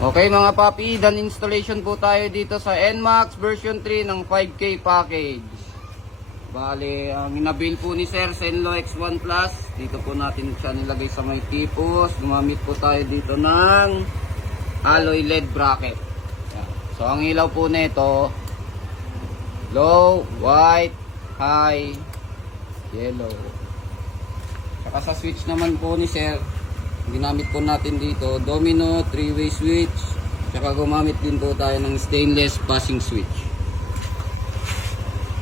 Okay mga papi, done installation po tayo dito sa NMAX version 3 ng 5K package. Bale, ang inabil po ni Sir Senlo X1 Plus. Dito po natin siya nilagay sa may tipos. Gumamit po tayo dito ng alloy LED bracket. Yan. So ang ilaw po nito, low, white, high, yellow. Saka sa switch naman po ni Sir, ginamit po natin dito domino 3-way switch, saka gumamit din po tayo ng stainless passing switch.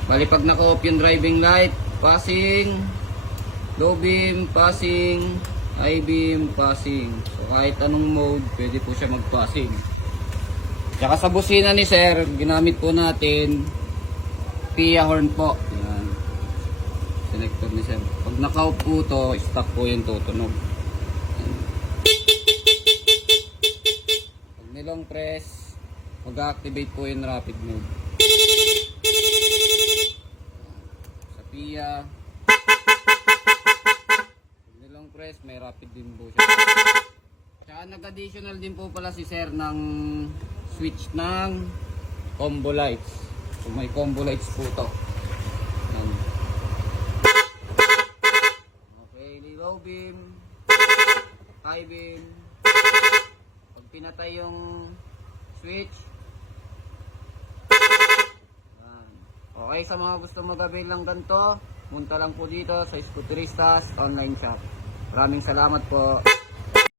Bali pag naka-off yung driving light, passing, low beam, passing, high beam, passing. So kahit anong mode, pwede po siya mag-passing. Saka sa busina ni Sir, ginamit po natin PIA horn po. Yan. Selector ni Sir. Pag naka-off po to, stop po yung tutunog. Long press, mag-activate po yung rapid mode. Sa PIA, long press, may rapid din po siya. Tsaka nag-additional din po pala si Sir ng switch ng combo lights. So may combo lights po to. Okay, low beam, high beam. Pinatay yung switch. Yan. Okay, sa mga gusto mag-avail ng ganito, punta lang po dito sa Scooteristas online shop. Maraming salamat po.